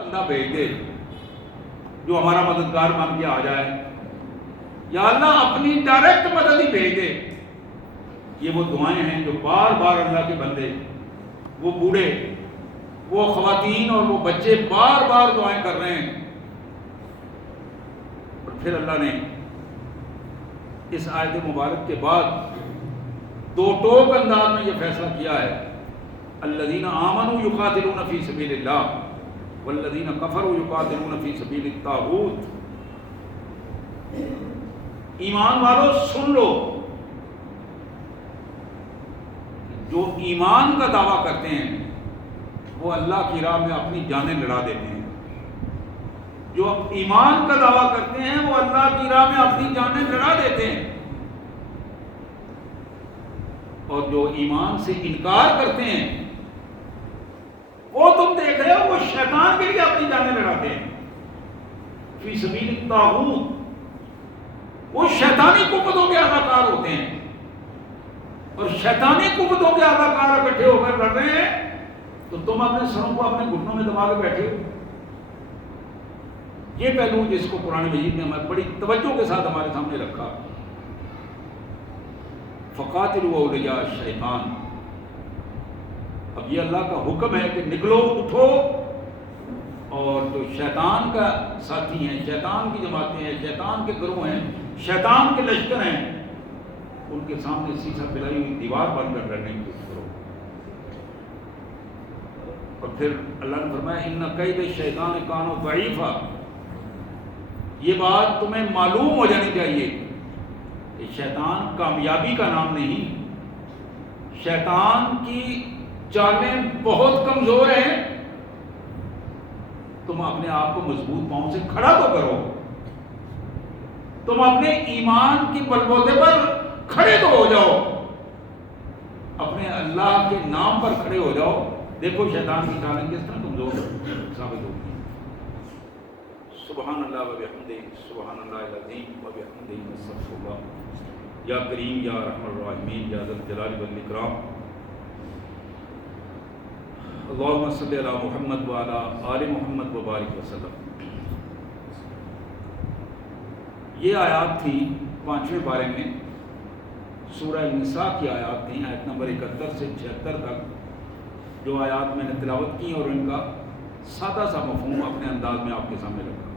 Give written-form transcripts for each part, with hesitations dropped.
بندہ بھیج دے جو ہمارا مددگار بن کے آ جائے، یا اللہ اپنی ڈائریکٹ مدد ہی بھیج دے۔ یہ وہ دعائیں ہیں جو بار بار اللہ کے بندے، وہ بوڑھے، وہ خواتین اور وہ بچے بار بار دعائیں کر رہے ہیں۔ اور پھر اللہ نے اس آیت مبارک کے بعد دو ٹوک انداز میں یہ فیصلہ کیا ہے، الذین آمنوا یقاتلون فی سبیل اللہ والذین کفروا یقاتلون فی سبیل الطاغوت۔ ایمان والو سن لو، جو ایمان کا دعویٰ کرتے ہیں وہ اللہ کی راہ میں اپنی جانیں لڑا دیتے ہیں۔ جو ایمان کا دعویٰ کرتے ہیں وہ اللہ کی راہ میں اپنی جانیں لڑا دیتے ہیں، اور جو ایمان سے انکار کرتے ہیں وہ تم دیکھ رہے ہو وہ شیطان کے لیے اپنی جانیں لڑاتے ہیں۔ فی سبیل الطاغوت، وہ شیطانی قوتوں کے اداکار ہوتے ہیں، اور شیطانی قوتوں کے اداکار اکٹھے ہو کر لڑ رہے ہیں تو تم اپنے سروں کو اپنے گھٹنوں میں دبا کے بیٹھے ہو۔ یہ پہلو جس کو قرآن مجید نے ہمیں بڑی توجہ کے ساتھ ہمارے سامنے رکھا، فقاتلوا اولیاء الشیطان۔ اب یہ اللہ کا حکم ہے کہ نکلو، اٹھو، اور جو شیطان کا ساتھی ہیں، شیطان کی جماعتیں ہیں، شیطان کے گروہ ہیں، شیطان کے لشکر ہیں، ان کے سامنے سیسا پلائی ہوئی دیوار بن کر لڑنے کی کوشش کرو۔ اور پھر اللہ نے فرمایا ان کید الشیطان کان ضعیفا۔ یہ بات تمہیں معلوم ہو جانی چاہیے کہ شیطان کامیابی کا نام نہیں، شیطان کی چالیں بہت کمزور ہیں۔ تم اپنے آپ کو مضبوط پاؤں سے کھڑا تو کرو، تم اپنے ایمان کی بلبوتے پر کھڑے تو ہو جاؤ، اپنے اللہ کے نام پر کھڑے ہو جاؤ۔ دیکھو شیطان کی چالیں کس طرح کمزور ثابت ہوگی۔ سبحان اللہ و بحمدہ، سبحان اللہ العظیم و بحمدہ، استغفر اللہ۔ یا کریم یا ارحم الراحمین یا ذا الجلال والاکرام، اللہم صلی علی محمد وعلی آل محمد وبارک وسلم۔ یہ آیات تھی 5ویں پارے میں، سورہ نساء کی آیات تھیں، آیت نمبر 71 سے 76 تک، جو آیات میں نے تلاوت کی اور ان کا سادہ سا مفہوم اپنے انداز میں آپ کے سامنے رکھا۔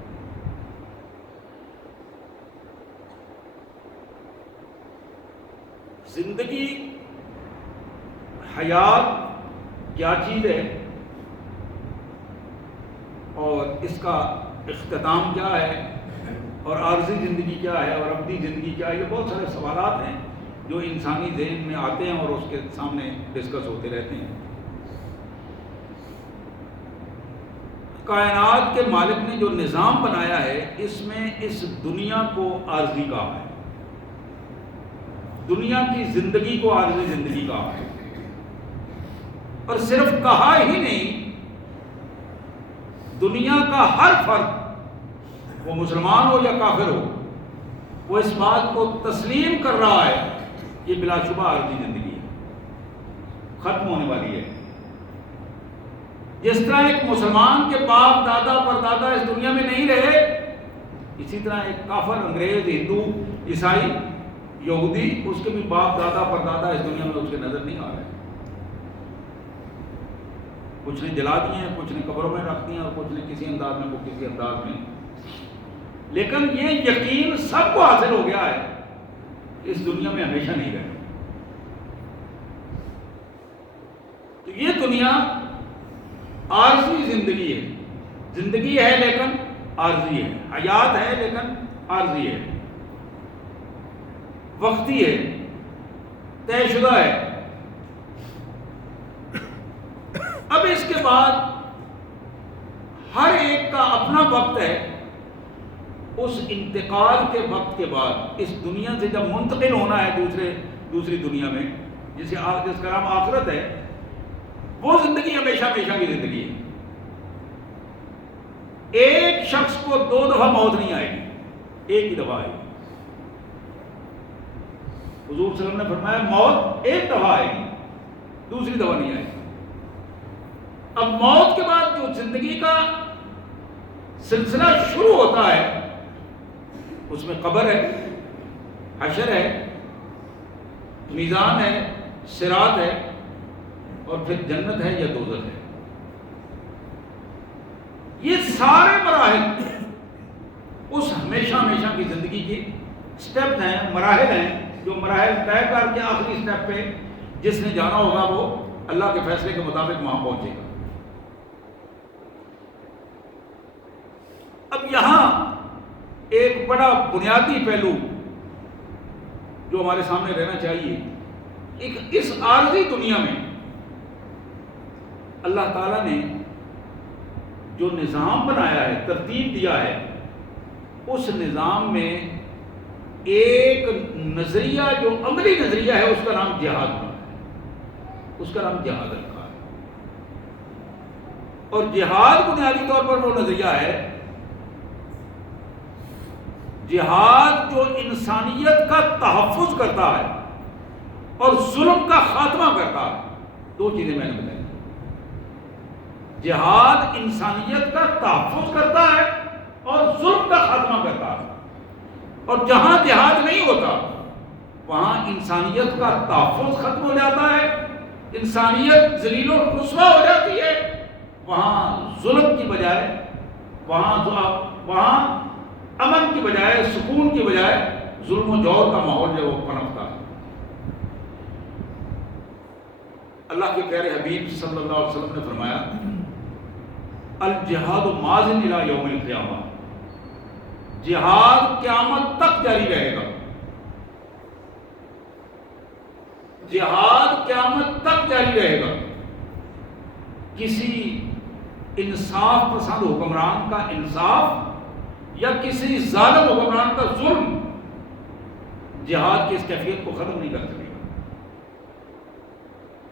زندگی، حیات کیا چیز ہے اور اس کا اختتام کیا ہے، اور عارضی زندگی کیا ہے اور ابدی زندگی کیا ہے، یہ بہت سارے سوالات ہیں جو انسانی ذہن میں آتے ہیں اور اس کے سامنے ڈسکس ہوتے رہتے ہیں۔ کائنات کے مالک نے جو نظام بنایا ہے اس میں اس دنیا کو عارضی کہا ہے، دنیا کی زندگی کو عارضی زندگی کہا ہے، اور صرف کہا ہی نہیں، دنیا کا ہر فرد، وہ مسلمان ہو یا کافر ہو، وہ اس بات کو تسلیم کر رہا ہے کہ بلا شبہ عارضی زندگی ہے، ختم ہونے والی ہے۔ جس طرح ایک مسلمان کے باپ دادا پردادا اس دنیا میں نہیں رہے، اسی طرح ایک کافر، انگریز، ہندو، عیسائی، یہودی، اس کے بھی باپ دادا پردادا اس دنیا میں اس کے نظر نہیں آ رہے۔ کچھ نے جلا دیے ہیں، کچھ نے قبروں میں رکھ دیے ہیں، اور کچھ نے کسی انداز میں، وہ کسی انداز میں، لیکن یہ یقین سب کو حاصل ہو گیا ہے کہ اس دنیا میں ہمیشہ نہیں رہے۔ تو یہ دنیا عارضی زندگی ہے، زندگی ہے لیکن عارضی ہے، حیات ہے لیکن عارضی ہے، وقتی ہے، طے شدہ ہے۔ اب اس کے بعد ہر ایک کا اپنا وقت ہے۔ اس انتقال کے وقت کے بعد اس دنیا سے جب منتقل ہونا ہے دوسری دنیا میں، جس کا نام آخرت ہے، وہ زندگی ہمیشہ ہمیشہ کی زندگی ہے۔ ایک شخص کو 2 دفعہ موت نہیں آئے گی، ایک ہی دفعہ آئے گی۔ حضور صلی اللہ علیہ وسلم نے فرمایا موت ایک دفعہ آئے گی، دوسری دفعہ نہیں آئے گی۔ اب موت کے بعد جو زندگی کا سلسلہ شروع ہوتا ہے اس میں قبر ہے، حشر ہے، میزان ہے، صراط ہے، اور پھر جنت ہے یا دوزخ ہے۔ یہ سارے مراحل اس ہمیشہ ہمیشہ کی زندگی کے سٹیپ ہیں، مراحل ہیں، جو مراحل طے کر کے آخری سٹیپ پہ جس نے جانا ہوگا وہ اللہ کے فیصلے کے مطابق وہاں پہنچے گا۔ اب یہاں ایک بڑا بنیادی پہلو جو ہمارے سامنے رہنا چاہیے، اس عارضی دنیا میں اللہ تعالیٰ نے جو نظام بنایا ہے، ترتیب دیا ہے، اس نظام میں ایک نظریہ جو عملی نظریہ ہے اس کا نام جہاد ہے، اس کا نام جہاد رکھا ہے۔ اور جہاد بنیادی طور پر وہ نظریہ ہے، جہاد جو انسانیت کا تحفظ کرتا ہے اور ظلم کا خاتمہ کرتا ہے۔ دو چیزیں میں نے بتائی، جہاد انسانیت کا تحفظ کرتا ہے اور ظلم کا خاتمہ کرتا ہے، اور جہاں جہاد نہیں ہوتا وہاں انسانیت کا تحفظ ختم ہو جاتا ہے، انسانیت ذلیل و رسوا ہو جاتی ہے، وہاں ظلم کی بجائے وہاں امن کی بجائے، سکون کی بجائے ظلم و جور کا ماحول جو وہ پنپتا ہے۔ اللہ کے پیارے حبیب صلی اللہ علیہ وسلم نے فرمایا الجہاد ماضٍ الی یوم القیامہ، جہاد قیامت تک جاری رہے گا، جہاد قیامت تک جاری رہے گا۔ کسی انصاف پسند حکمران کا انصاف یا کسی ظالم حکمران کا ظلم جہاد کی اس کیفیت کو ختم نہیں کر سکے گا۔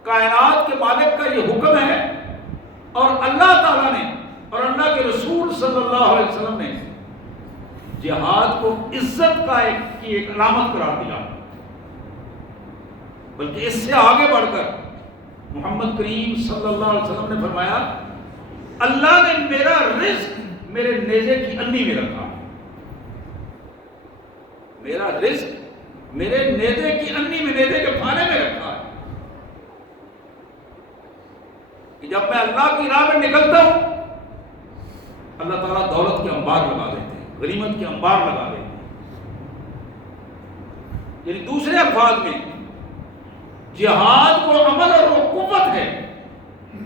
کائنات کے مالک کا یہ حکم ہے، اور اللہ تعالیٰ نے اور اللہ کے رسول صلی اللہ علیہ وسلم نے جہاد کو عزت کا ایک علامت قرار دیا، بلکہ اس سے آگے بڑھ کر محمد کریم صلی اللہ علیہ وسلم نے فرمایا اللہ نے میرا رزق میرے نیزے کی انی میں رکھا، میرا رزق میرے نیزے کی انی میں، نیزے کے پھانے میں رکھا ہے، کہ جب میں اللہ کی راہ میں نکلتا ہوں اللہ تعالیٰ دولت کے انبار لگا دیتے ہیں، غنیمت کے انبار لگا دیتے ہیں۔ یعنی دوسرے الفاظ میں جہاد وہ عمل اور وہ قوت ہے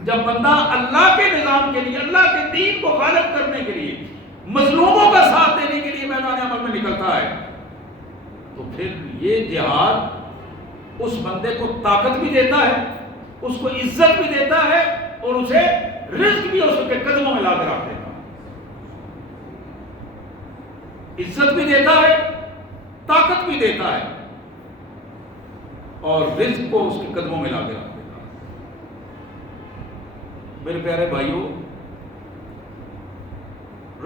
جب بندہ اللہ کے نظام کے لیے، اللہ کے دین کو غالب کرنے کے لیے، مظلوموں کا ساتھ دینے کے لیے میدان عمل میں نکلتا ہے، تو پھر یہ جہاد اس بندے کو طاقت بھی دیتا ہے، اس کو عزت بھی دیتا ہے، اور اسے رزق بھی اس کے قدموں میں لا کر رکھ دیتا ہے، عزت بھی دیتا ہے، طاقت بھی دیتا ہے، اور رزق کو اس کے قدموں میں لا کے رکھ دیتا ہے۔ میرے پیارے بھائیوں،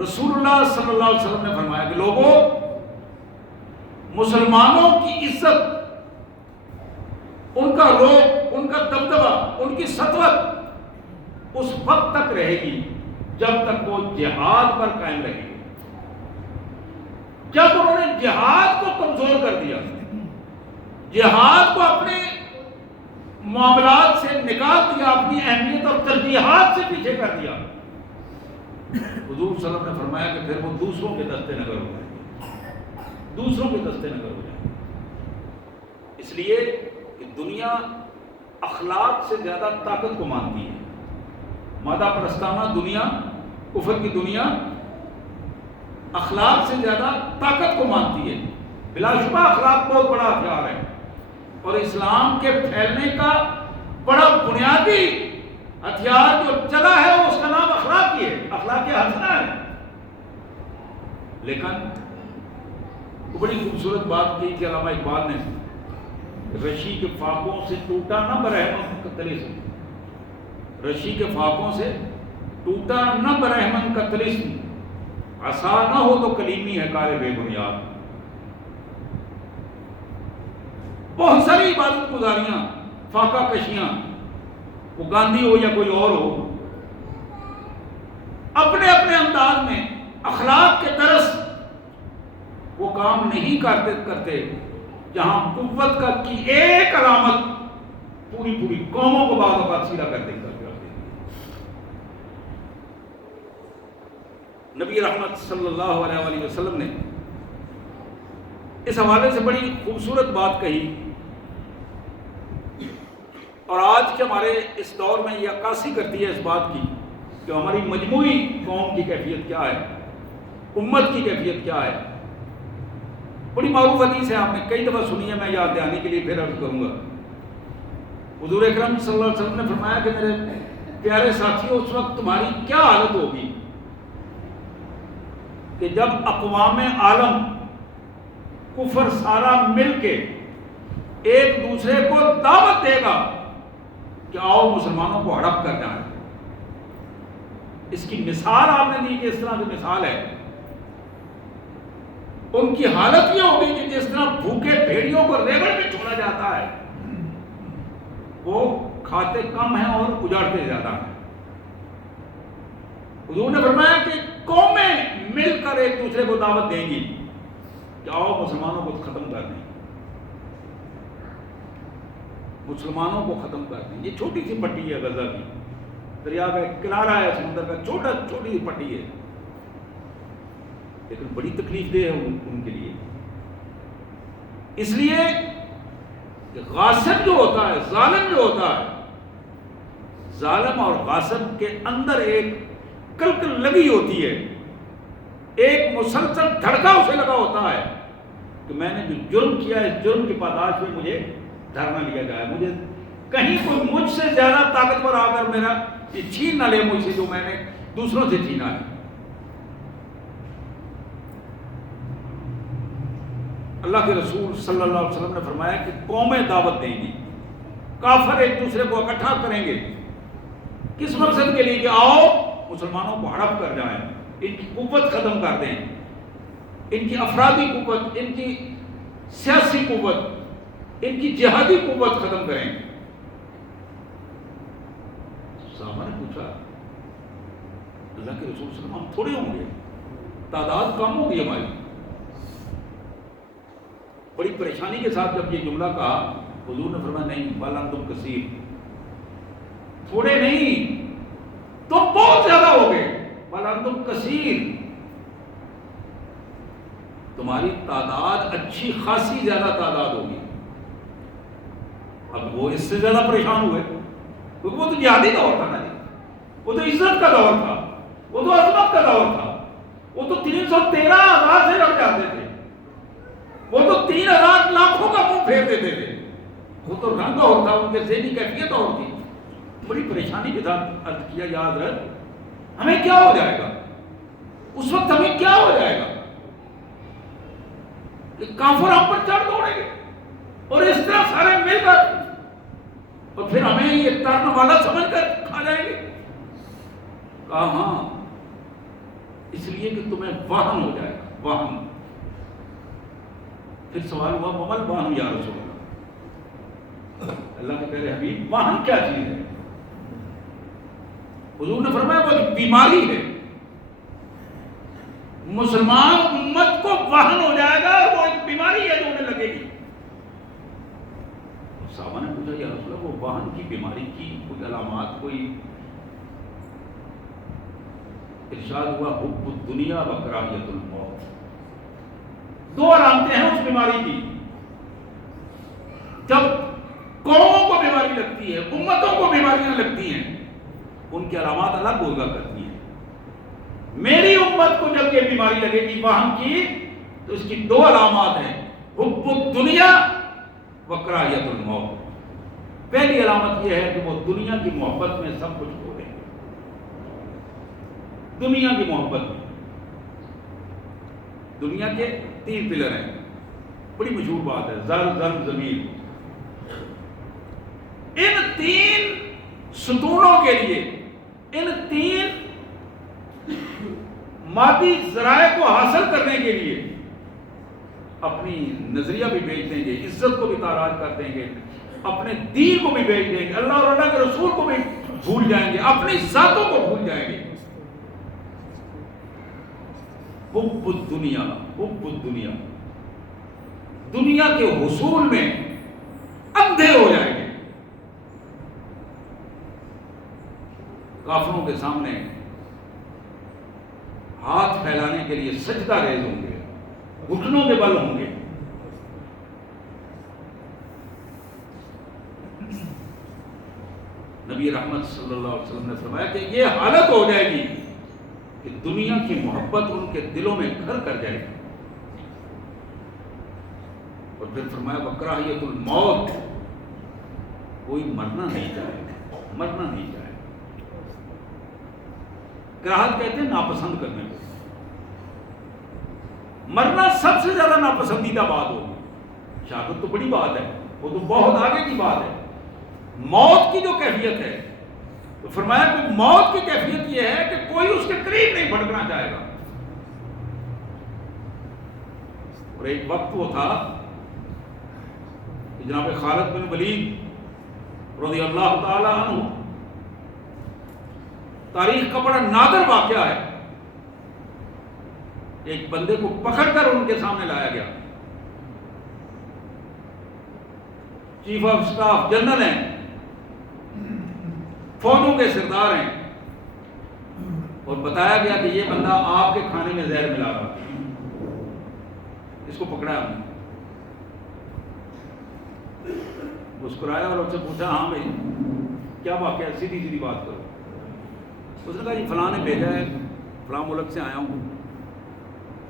رسول اللہ صلی اللہ علیہ وسلم نے فرمایا کہ لوگوں، مسلمانوں کی عزت، ان کا روب، ان کا دبدبہ، ان کی سطوت اس وقت تک رہے گی جب تک وہ جہاد پر قائم رہے گی۔ جب انہوں نے جہاد کو کمزور کر دیا، جہاد کو اپنے معاملات سے نکال دیا، اپنی اہمیت اور ترجیحات سے پیچھے کر دیا، حضور صلی اللہ علیہ وسلم نے فرمایا کہ پھر وہ دوسروں کے دستے نگر ہو جائیں گے، دوسروں کے دستے نگر ہو جائیں گے۔ اس لیے کہ دنیا اخلاق سے زیادہ طاقت کو مانتی ہے، مادہ پرستانہ دنیا، کفر کی دنیا اخلاق سے زیادہ طاقت کو مانتی ہے۔ بلا شبہ اخلاق بہت بڑا ہتھیار ہے، اور اسلام کے پھیلنے کا بڑا بنیادی ہتھیار جو چلا ہے اس کا نام اخلاق ہی ہے، اخلاق حسنہ ہے۔ لیکن وہ بڑی خوبصورت بات کی تھی علامہ اقبال نے، رشی کے فاقوں سے ٹوٹا نہ برہمن کا طلسم، رشی کے فاقوں سے ٹوٹا نہ برہمن کا طلسم، عصا نہ ہو تو کلیمی ہے کار بے بنیاد۔ بہت ساری عبادت گزاریاں، فاقہ کشیاں، وہ گاندھی ہو یا کوئی اور ہو، اپنے اپنے انداز میں اخلاق کے طرز وہ کام نہیں کرتے جہاں قوت کا کی ایک علامت پوری قوموں کو بعض اوقات سیدھا کر دے گا. نبی رحمت صلی اللہ علیہ وآلہ وسلم نے اس حوالے سے بڑی خوبصورت بات کہی، اور آج کے ہمارے اس دور میں یہ عکاسی کرتی ہے اس بات کی کہ ہماری مجموعی قوم کی کیفیت کیا ہے، امت کی کیفیت کیا ہے. بڑی معروف حدیث ہے، آپ نے کئی دفعہ سنی ہے، میں یاد دلانے کے لیے پھر عرض کروں گا. حضور اکرم صلی اللہ علیہ وسلم نے فرمایا کہ میرے پیارے ساتھیوں، اس وقت تمہاری کیا حالت ہوگی کہ جب اقوام عالم کفر سارا مل کے ایک دوسرے کو دعوت دے گا کہ آؤ مسلمانوں کو ہڑپ کر جائیں. اس کی مثال آپ نے دی کہ اس طرح کی مثال ہے. ان کی حالت یہ ہوگی کہ جس طرح بھوکے بھیڑیوں کو ریوڑ میں چھوڑا جاتا ہے، وہ کھاتے کم ہیں اور اجاڑتے زیادہ ہیں. حضور نے فرمایا کہ قومیں مل کر ایک دوسرے کو دعوت دیں گی کہ آؤ مسلمانوں کو ختم کر دیں، مسلمانوں کو ختم کر دیں. یہ چھوٹی سی پٹی ہے غزہ کی، دریا کا ایک کنارہ ہے سمندر کا، چھوٹی سی پٹی ہے، لیکن بڑی تکلیف دہ ہے ان کے لیے. اس لیے کہ غاصب جو ہوتا ہے، ظالم جو ہوتا ہے، ظالم اور غاصب کے اندر ایک کلکل لگی ہوتی ہے، ایک مسلسل دھڑکا اسے لگا ہوتا ہے کہ میں نے جو جرم کیا ہے، جرم کی پاداش میں مجھے دھرنا لیا جائے، مجھے کہیں کوئی مجھ سے زیادہ طاقتور آ کر میرا یہ چھین نہ لے مجھ سے جو میں نے دوسروں سے چھینا ہے. اللہ کے رسول صلی اللہ علیہ وسلم نے فرمایا کہ قومیں دعوت دیں گی، کافر ایک دوسرے کو اکٹھا کریں گے، کس مقصد کے لیے کہ آؤ مسلمانوں کو ہڑپ کر جائیں، ان کی قوت ختم کر دیں، ان کی افرادی قوت، ان کی سیاسی قوت، ان کی جہادی قوت ختم کریں. صحابہ نے پوچھا اللہ کے رسول صلی اللہ علیہ وسلم ہم تھوڑے ہوں گے، تعداد کم ہوگی ہماری. بڑی پریشانی کے ساتھ جب یہ جملہ کہا، حضور نے فرمایا نہیں، بل انتم کثیر، تھوڑے نہیں، تم بہت زیادہ ہوگے. بل انتم کثیر، تمہاری تعداد اچھی خاصی زیادہ تعداد ہوگی. اب وہ اس سے زیادہ پریشان ہوئے کیونکہ وہ تو جہادی دور تھا نا جی، وہ تو عزت کا دور تھا، وہ تو عظمت کا دور تھا، وہ تو 313,000 سے لڑ جاتے تھے، وہ تو 3,000 لاکھوں کا منہ پھیر دیتے تھے. وہ تو رنگ اور تھا، ان کے ذہنی کیفیت اور تھی. بڑی پریشانی کے ساتھ عرض کیا یا حضرت ہمیں کیا ہو جائے گا، اس وقت ہمیں کیا ہو جائے گا، کافر ہم پر چڑھ دوڑیں گے اور اس طرح سارے مل کر اور پھر ہمیں یہ ترن والا سمجھ کر کھا جائیں گے. کہا ہاں، اس لیے کہ تمہیں وہن ہو جائے گا، وہن. پھر سوال ہوا ومل وہن یا رسول اللہ، اللہ کے پیارے حبیب وہن کیا چیز ہے؟ حضور نے فرمایا وہ ایک بیماری ہے، مسلمان امت کو وہن ہو جائے گا اور وہ ایک بیماری ہے جو انہیں لگے گی. صحابہ نے پوچھا یا رسول اللہ وہ وہن کی بیماری کی کوئی علامات، کوئی؟ ارشاد ہوا حب الدنیا و کراہیت الموت. دو علامتیں ہیں اس بیماری کی. جب قوموں کو بیماری لگتی ہے، امتوں کو بیماریاں لگتی ہیں، ان کی علامات الگ ہوگا کرتی ہیں. میری امت کو جب یہ بیماری لگے گی وہن کی، تو اس کی دو علامات ہیں، حب الدنیا و کراہیت الموت. پہلی علامت یہ ہے کہ وہ دنیا کی محبت میں سب کچھ کھو دیں گے. دنیا کی محبت میں دنیا کے 3 پلر ہیں، بڑی مشہور بات ہے، زر زر زمین. ان 3 ستونوں کے لیے، ان 3 مادی ذرائع کو حاصل کرنے کے لیے اپنی نظریہ بھی بیچ دیں گے، عزت کو بھی تاراج کر دیں گے، اپنے دین کو بھی بیچ دیں گے، اللہ اور اللہ کے رسول کو بھی بھول جائیں گے، اپنی ذاتوں کو بھول جائیں گے. حب الدنیا، حب الدنیا، دنیا کے حصول میں اندھے ہو جائیں گے. کافروں کے سامنے ہاتھ پھیلانے کے لیے سجدہ ریز ہوں گے، گھٹنوں کے بل ہوں گے. نبی رحمت صلی اللہ علیہ وسلم نے فرمایا کہ یہ حالت ہو جائے گی کہ دنیا کی محبت ان کے دلوں میں گھر کر جائے گی. اور پھر فرمایا وکراہیت الموت، کوئی مرنا نہیں چاہے، مرنا نہیں چاہے. کراہت کہتے ہیں ناپسند کرنے کو. مرنا سب سے زیادہ ناپسندیدہ بات ہوگی. شہادت تو بڑی بات ہے، وہ تو بہت آگے کی بات ہے. موت کی جو کیفیت ہے تو فرمایا کہ موت کی کیفیت یہ ہے کہ کوئی اس کے قریب نہیں بھٹکنا چاہے گا. اور ایک وقت وہ تھا کہ جناب خالد بن ولید رضی اللہ تعالی عنہ، تاریخ کا بڑا نادر واقعہ ہے، ایک بندے کو پکڑ کر ان کے سامنے لایا گیا. چیف آف سٹاف جنرل ہیں، فوجوں کے سردار ہیں، اور بتایا گیا کہ یہ بندہ آپ کے کھانے میں زہر ملا رہا، اس کو پکڑا ہم نے. مسکرایا اور اس سے پوچھا ہاں بھائی کیا واقعہ ہے، سیدھی سیدھی بات کرو. اس نے کہا جی فلاں نے بھیجا ہے، فلاں ملک سے آیا ہوں،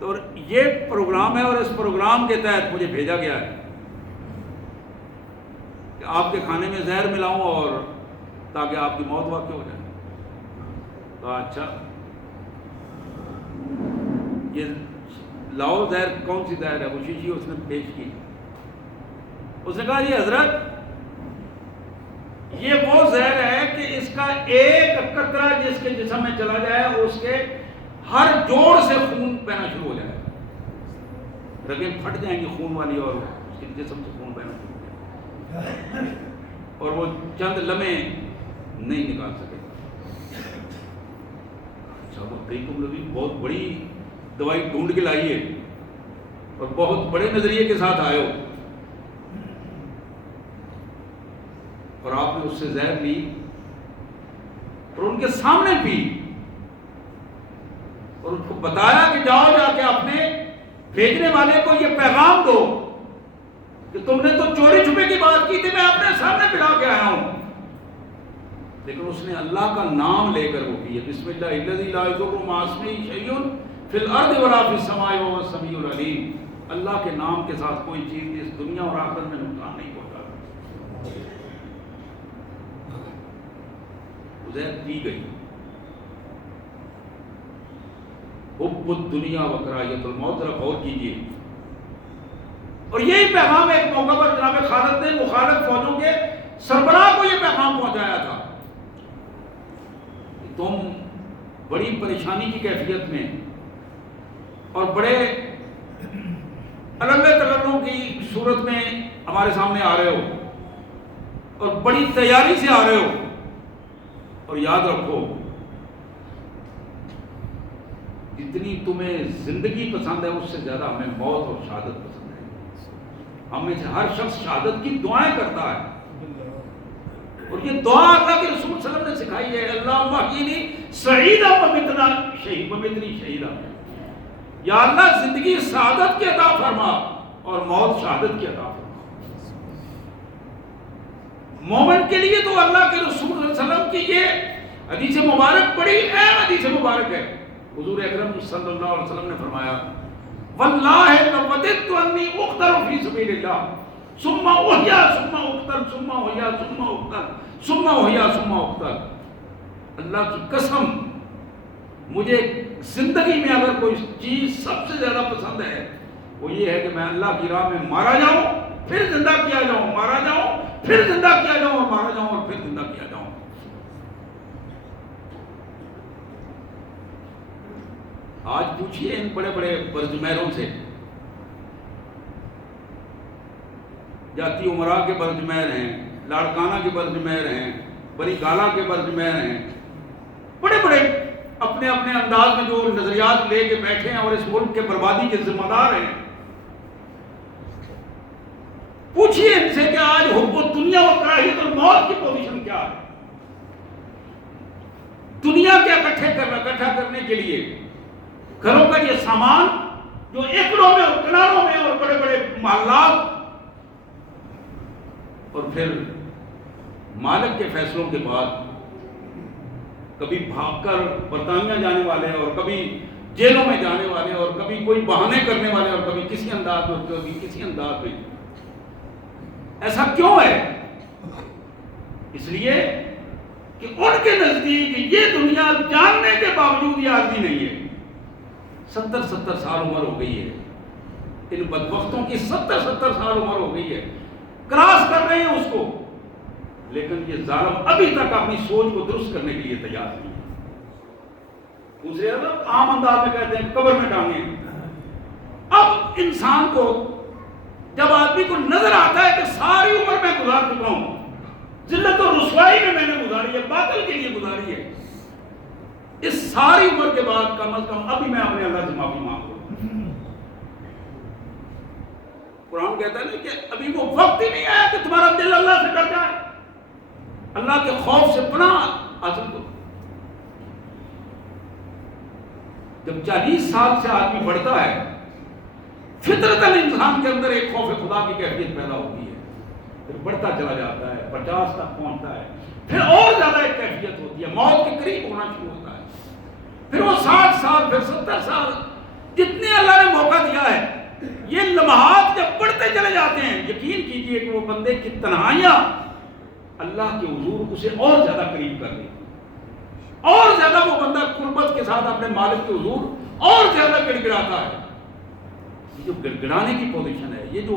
تو یہ پروگرام ہے اور اس پروگرام کے تحت مجھے بھیجا گیا ہے کہ آپ کے کھانے میں زہر ملاؤں اور تاکہ آپ کی موت واقع ہو جائے. تو اچھا یہ لاؤ زہر، کون سی زہر ہے؟ وہ شیشی اس نے پیش کی. اس نے کہا جی حضرت یہ وہ زہر ہے کہ اس کا ایک قطرہ جس کے جسم میں چلا جائے اس کے ہر جوڑ سے خون بہنا شروع ہو جائے، رگیں پھٹ جائیں گی خون والی اور اس کے جسم سے خون بہنا شروع ہو جائے اور وہ چند لمحے نہیں نکال سکے. اچھا تو کئی تم لوگ بہت بڑی دوائی ڈھونڈ کے لائی ہے اور بہت بڑے نظریے کے ساتھ آئے ہو، اور آپ نے اس سے زہر لی اور ان کے سامنے پی اور ان کو بتایا کہ جاؤ جا کے اپنے بھیجنے والے کو یہ پیغام دو کہ تم نے تو چوری چھپے کی بات کی تھی، میں اپنے سامنے پلا کے آیا ہوں. لیکن اس نے اللہ کا نام لے کر وہ کی، بسم اللہ الذی لا یضر مع اسمہ شیء فی الارض ولا فی السماء وهو السمیع العلیم. اللہ کے نام کے ساتھ کوئی چیز اس دنیا اور آخرت میں نقصان نہیں پہنچاتا. زہر پی گئی. حب الدنیا و کراہیت الموت، ذرا غور کیجیے. اور یہی پیغام ایک موقع پر جناب خالد نے مخالف فوجوں کے سربراہ کو یہ پیغام پہنچایا تھا کہ تم بڑی پریشانی کی کیفیت میں اور بڑے الگ تلوں کی صورت میں ہمارے سامنے آ رہے ہو اور بڑی تیاری سے آ رہے ہو، اور یاد رکھو جتنی تمہیں زندگی پسند ہے اس سے زیادہ ہمیں موت اور شہادت پسند ہے. ہم میں سے ہر شخص شہادت کی دعائیں کرتا ہے، اور یہ دعا اللہ کے رسول صلی اللہ علیہ وسلم نے سکھائی ہے، اللہم احیینی سعیدا ومتنی شہیدا. یا اللہ زندگی سعادت کی عطا فرما اور موت شہادت کی عطا فرما. مومن کے لیے تو اللہ کے رسول صلی اللہ علیہ وسلم کی یہ حدیث مبارک بڑی اہم حدیث مبارک ہے. حضور اکرم صلی اللہ علیہ وسلم نے فرمایا واللہ لوددت انی اقتل فی سبیل اللہ ثم احیا ثم اقتل ثم احیا ثم اقتل ثم احیا ثم اقتل. اللہ کی قسم مجھے زندگی میں اگر کوئی چیز سب سے زیادہ پسند ہے وہ یہ ہے کہ میں اللہ کی راہ میں مارا جاؤں پھر زندہ کیا جاؤں، مارا جاؤں پھر زندہ کیا جاؤں، اور مارا جاؤں اور پھر زندہ کیا جاؤں. آج پوچھئے ان بڑے بڑے برجمہروں سے، جاتی امراء کے برجمہر ہیں، لاڑکانہ کے برجمہر ہیں، بری گالہ کے برجمہر ہیں، بڑے بڑے اپنے اپنے اپنے انداز میں جو نظریات لے کے بیٹھے ہیں اور اس ملک کے بربادی کے ذمہ دار ہیں، پوچھیے ان سے کہ آج حب دنیا و کراہیت الموت کی پوزیشن کیا ہے؟ دنیا کے اکٹھا کرنے کے لیے گھروں کا یہ سامان جو ایکڑوں میں اور کناروں میں اور بڑے بڑے محلات، اور پھر مالک کے فیصلوں کے بعد کبھی بھاگ کر برطانیہ جانے والے اور کبھی جیلوں میں جانے والے اور کبھی کوئی بہانے کرنے والے اور کبھی کسی انداز میں کبھی کسی انداز میں. ایسا کیوں ہے؟ اس لیے کہ ان کے نزدیک یہ دنیا جاننے کے باوجود یہ عارضی نہیں ہے. 70 سال عمر ہو گئی ہے ان بدبختوں کی، 70 سال عمر ہو گئی ہے، کراس کر رہے ہیں اس کو، لیکن یہ ظالم ابھی تک اپنی سوچ کو درست کرنے کے لیے تیار نہیں ہے. دوسرے عام انداز میں کہتے ہیں قبر میں ٹانگیں. اب انسان کو جب آدمی کو نظر آتا ہے کہ ساری عمر میں گزار چکا ہوں، ذلت و رسوائی میں نے گزاری ہے، باطل کے لیے گزاری ہے، اس ساری عمر کے بعد کم از کم ابھی میں اپنے اللہ سے معافی مانگ لوں. قرآن کہتا ہے کہ ابھی وہ وقت ہی نہیں آیا کہ تمہارا دل اللہ سے ڈر جائے، اللہ کے خوف سے پناہ حاصل کرو. جب 40 سال سے آدمی بڑھتا ہے، فطرتاً انسان کے اندر ایک خوف خدا کی کیفیت پیدا ہوتی ہے، پھر بڑھتا چلا جاتا ہے، 50 تک پہنچتا ہے، پھر اور زیادہ ایک کیفیت ہوتی ہے، موت کے قریب ہونا شروع ہوتا ہے، پھر وہ 60 سال، پھر 70 سال، جتنے اللہ نے موقع دیا ہے، یہ لمحات جب بڑھتے چلے جاتے ہیں، یقین کیجئے کہ وہ بندے کی تنہائیاں اللہ کے حضور اسے اور زیادہ قریب کر دیں، اور زیادہ وہ بندہ قربت کے ساتھ اپنے مالک کے حضور اور زیادہ گڑ گڑاتا ہے. یہ جو گڑ گڑانے کی پوزیشن ہے، یہ جو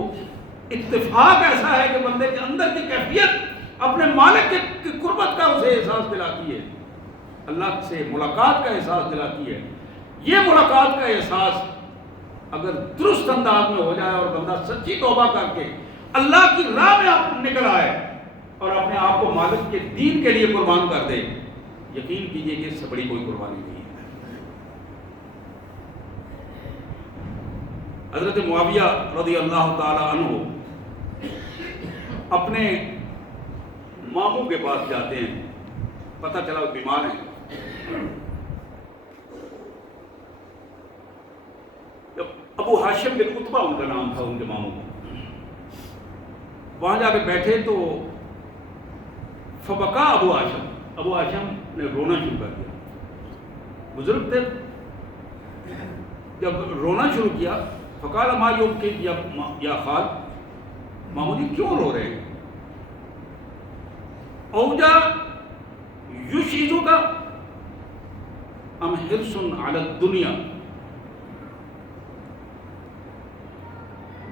اتفاق ایسا ہے کہ بندے کے اندر کی کیفیت اپنے مالک کی قربت کا اسے احساس دلاتی ہے، اللہ سے ملاقات کا احساس دلاتی ہے. یہ ملاقات کا احساس اگر درست انداز میں ہو جائے اور بندہ سچی توبہ کر کے اللہ کی راہ میں نکل آئے اور اپنے آپ کو مالک کے دین کے لیے قربان کر دے، یقین کیجئے کہ اس سے بڑی کوئی قربانی نہیں ہے. حضرت معاویہ رضی اللہ تعالی عنہ اپنے ماموں کے پاس جاتے ہیں، پتہ چلا وہ بیمار ہیں. جب ابو ہاشم بن عتبہ ان کا نام تھا ان کے ماموں کا، وہاں جا کے بیٹھے تو فبکا ابو ہاشم نے رونا شروع کر دیا. بزرگ تھے، جب رونا شروع کیا فقال ما یبکی یا خال، ماموں جی کیوں رو رہے ہیں؟ اوجا یشعرک ام حرص علی الدنیا،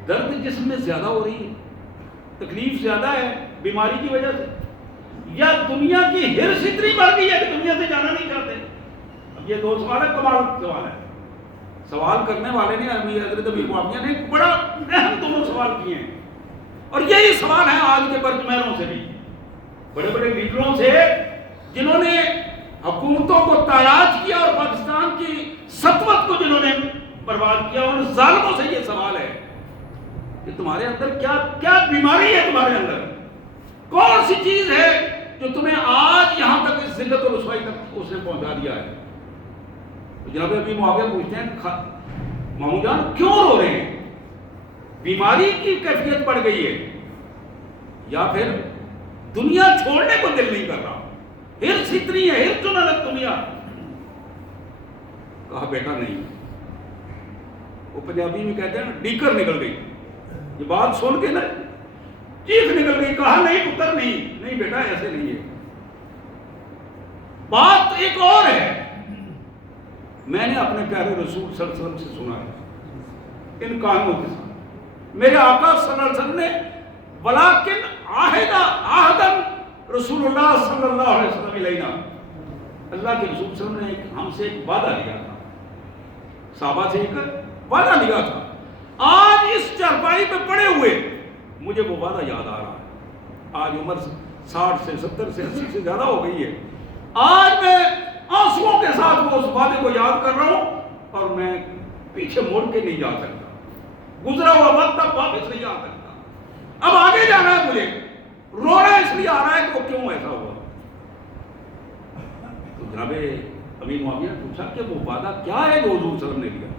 درد جسم میں زیادہ ہو رہی ہے، تکلیف زیادہ ہے بیماری کی وجہ سے، یا دنیا کی حرص اتنی بڑھ گئی ہے کہ دنیا سے جانا نہیں چاہتے؟ اب یہ دو سوال ہے، کمال سوال ہے. سوال کرنے والے نے حضرت ابی معاویہ نے بڑا اہم دونوں سوال کیے ہیں، اور یہی سوال ہے آج کے برجمہروں سے بھی، بڑے بڑے لیڈروں سے جنہوں نے حکومتوں کو تاراج کیا اور پاکستان کی سطوت کو جنہوں نے برباد کیا. ان ظالموں سے یہ سوال ہے کہ تمہارے اندر کیا بیماری ہے، تمہارے اندر کون سی چیز ہے جو تمہیں آج یہاں تک اس ذلت اور رسوائی تک اس نے پہنچا دیا ہے. جناب ابی معاویہ پوچھتے ہیں ماموں جان کیوں رو رہے ہیں؟ بیماری کی کیفیت بڑھ گئی ہے یا پھر دنیا چھوڑنے کو دل نہیں کر رہا؟ حرص اتنی ہے، حرص نہ لگ دنیا. کہا بیٹا نہیں، وہ پنجابی میں کہتے ہیں ڈیکر نکل گئی. یہ بات سن کے نا چیخ نکل گئی. کہا نہیں پتر نہیں بیٹا ایسے نہیں ہے، بات ایک اور ہے. میں نے اپنے پیارے رسول صلی اللہ علیہ وسلم سے سنا ہے ان کانوں کے ساتھ، میرے آقا صلی اللہ علیہ وسلم نے ولیکن عہدن رسول اللہ صلی اللہ علیہ وسلم علینا، اللہ کے رسول صلی اللہ علیہ وسلم نے ہم سے ایک وعدہ لیا تھا، صحابہ سے ایک وعدہ لیا تھا. آج اس چارپائی پہ پڑے ہوئے مجھے وہ وعدہ یاد آ رہا ہے. آج عمر 60 سے 70 سے 80 سے زیادہ ہو گئی ہے. آج میں آنسوؤں کے ساتھ وہ اس وعدے کو یاد کر رہا ہوں اور میں پیچھے مڑ کے نہیں جا سکتا، گزرا ہوا وقت اب واپس نہیں آ سکتا، اب آگے جانا ہے مجھے، رونا اس لیے آ رہا ہے کہ وہ کیوں ایسا ہوا۔ تو جناب امیر معاویہ نے پوچھا کہ وہ وعدہ کیا ہے جو حضور صلی اللہ علیہ وسلم نے دیا تھا؟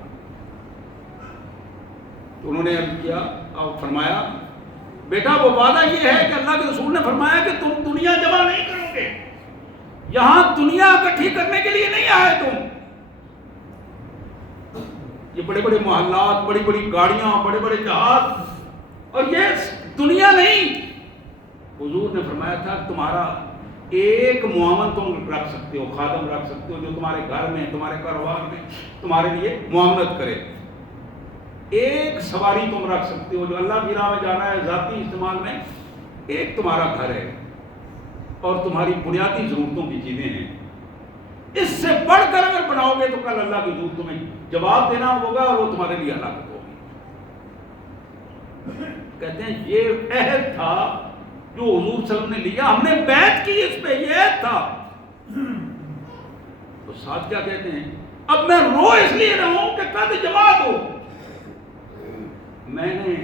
تو انہوں نے عرض کیا اور فرمایا بیٹا وہ وعدہ یہ ہے کہ اللہ کے رسول نے فرمایا کہ تم دنیا جمع نہیں کرو گے، یہاں دنیا اکٹھی کرنے کے لیے نہیں آئے تم، یہ بڑے بڑے محلات، بڑی بڑی گاڑیاں، بڑے بڑے جہاز اور یہ دنیا نہیں۔ حضور نے فرمایا تھا تمہارا ایک معاون تم رکھ سکتے ہو، خادم رکھ سکتے ہو جو تمہارے گھر میں، تمہارے کاروبار میں تمہارے لیے معاونت کرے، ایک سواری تم رکھ سکتے ہو جو اللہ کی راہ میں جانا ہے ذاتی استعمال میں، ایک تمہارا گھر ہے اور تمہاری بنیادی ضرورتوں کی چیزیں ہیں، اس سے بڑھ کر اگر بناؤ گے تو کل اللہ کی حضور تمہیں جواب دینا ہوگا اور وہ تمہارے لیے ہلاکت ہوگی۔ کہتے ہیں یہ عہد تھا جو حضور صلی اللہ علیہ وسلم نے لیا، ہم نے بیعت کی اس پہ، یہ عہد تھا۔ تو ساتھ کیا کہتے ہیں اب میں رو اس لیے رہا ہوں کہ قد جماعت ہو، میں نے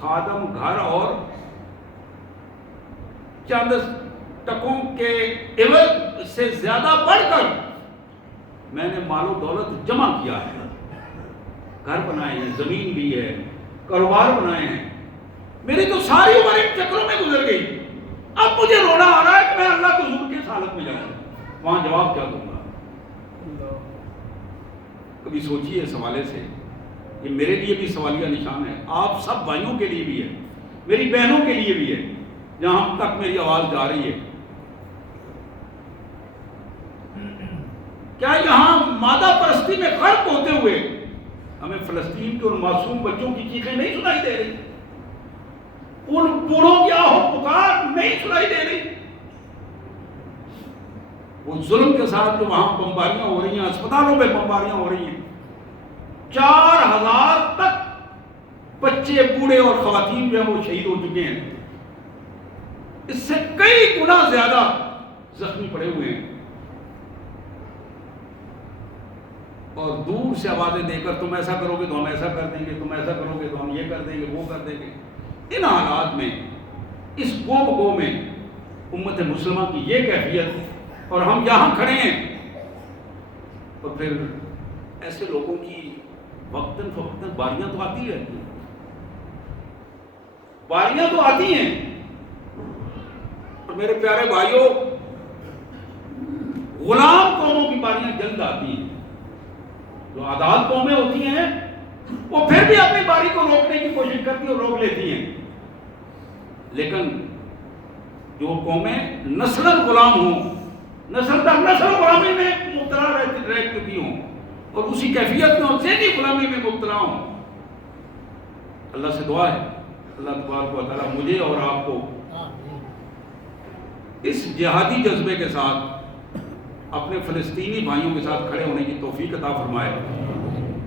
خادم، گھر اور چند ٹکوں کے عوض سے زیادہ بڑھ کر میں نے مال و دولت جمع کیا ہے، گھر بنائے ہیں، زمین لی ہے، کاروبار بنائے ہیں، میری تو ساری عمر ان چکروں میں گزر گئی، اب مجھے رونا آ رہا ہے کہ میں اللہ کے حضور کی حالت میں جاؤں، وہاں جواب کیا دوں گا؟ کبھی سوچئے اس حوالے سے، یہ میرے لیے بھی سوالیہ نشان ہے، آپ سب بھائیوں کے لیے بھی ہے، میری بہنوں کے لیے بھی ہے جہاں تک میری آواز جا رہی ہے۔ کیا یہاں مادہ پرستی میں غرق ہوتے ہوئے ہمیں فلسطین کے ان معصوم بچوں کی چیخیں نہیں سنائی دے رہی؟ ان بوڑھوں کی آہ و پکار نہیں سنائی دے رہی؟ وہ ظلم کے ساتھ جو وہاں بمباریاں ہو رہی ہیں، اسپتالوں میں بمباریاں ہو رہی ہیں، 4000 تک بچے، بوڑھے اور خواتین جو ہیں وہ شہید ہو چکے ہیں، اس سے کئی گنا زیادہ زخمی پڑے ہوئے ہیں، اور دور سے آوازیں دے کر تم ایسا کرو گے تو ہم ایسا کر دیں گے، تم ایسا کرو گے تو ہم یہ کر دیں گے، وہ کر دیں گے۔ ان حالات میں، اس گو میں امت مسلمہ کی یہ کیفیت، اور ہم یہاں کھڑے ہیں، اور پھر ایسے لوگوں کی وقتاً فوقتاً باریاں تو آتی رہتی ہیں، باریاں تو آتی ہیں، اور میرے پیارے بھائیوں غلام قوموں کی باریاں جلد آتی ہیں، جو آزاد قومیں ہوتی ہیں وہ پھر بھی اپنی باری کو روکنے کی کوشش کرتی ہیں اور روک لیتی ہیں، لیکن جو قومیں نسلاً غلام ہوں، نسل در نسل غلامی میں مبتلا رہ چکی ہوں اور اسی کیفیت میں اور ذہنی غلامی میں مبتلا ہوں، اللہ سے دعا ہے اللہ تبارک و تعالیٰ مجھے اور آپ کو اس جہادی جذبے کے ساتھ اپنے فلسطینی بھائیوں کے ساتھ کھڑے ہونے کی توفیق عطا فرمائے،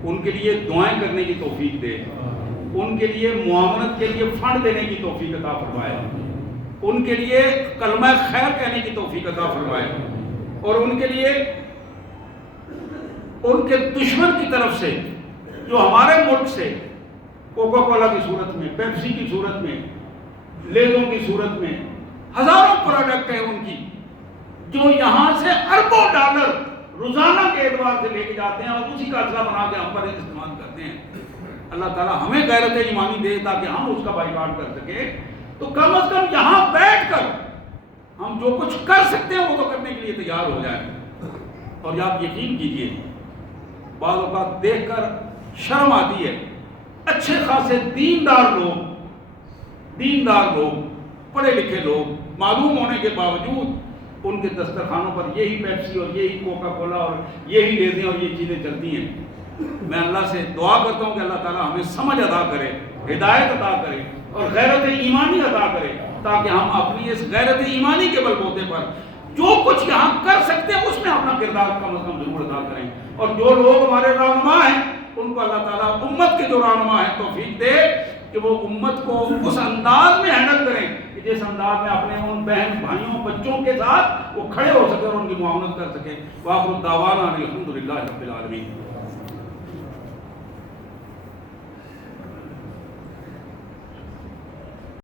ان کے لیے دعائیں کرنے کی توفیق دے، ان کے لیے معاونت کے لیے فنڈ دینے کی توفیق عطا فرمائے، ان کے لیے کلمہ خیر کہنے کی توفیق عطا فرمائے، اور ان کے لیے ان کے دشمن کی طرف سے جو ہمارے ملک سے کوکا کولا کی صورت میں، پیپسی کی صورت میں، لیزوں کی صورت میں ہزاروں پروڈکٹ ہیں ان کی، جو یہاں سے اربوں ڈالر روزانہ کے اعتبار سے لے کے جاتے ہیں اور اسی کا اسلحہ بنا کے ہم پر استعمال کرتے ہیں۔ اللہ تعالیٰ ہمیں غیرت ایمانی دے تاکہ ہم اس کا بائیکاٹ کر سکیں، تو کم از کم یہاں بیٹھ کر ہم جو کچھ کر سکتے ہیں وہ تو کرنے کے لیے تیار ہو جائیں۔ اور آپ یقین کیجئے بعض اوقات دیکھ کر شرم آتی ہے، اچھے خاصے دیندار لوگ، پڑھے لکھے لوگ، معلوم ہونے کے باوجود ان کے دسترخوانوں پر یہی پیپسی اور یہی کوکا کولا اور یہی لیزیں اور یہ چیزیں چلتی ہیں۔ میں اللہ سے دعا کرتا ہوں کہ اللہ تعالیٰ ہمیں سمجھ عطا کرے، ہدایت عطا کرے اور غیرت ایمانی عطا کرے، تاکہ ہم اپنی اس غیرت ایمانی کے بل بوتے پر جو کچھ یہاں کر سکتے ہیں اس میں اپنا کردار کم از کم ضرور ادا کریں، اور جو لوگ ہمارے رہنما ہیں ان کو اللہ تعالیٰ امت کے جو رہنما ہیں توفیق دے کہ وہ امت کو اس انداز میں ہینڈل کریں کہ کہ جس انداز میں اپنے ان بہن بھائیوں بچوں کے ساتھ وہ کھڑے ہو سکے اور ان کی معاونت کر سکے. وآخر دعوانا الحمدللہ رب العالمین.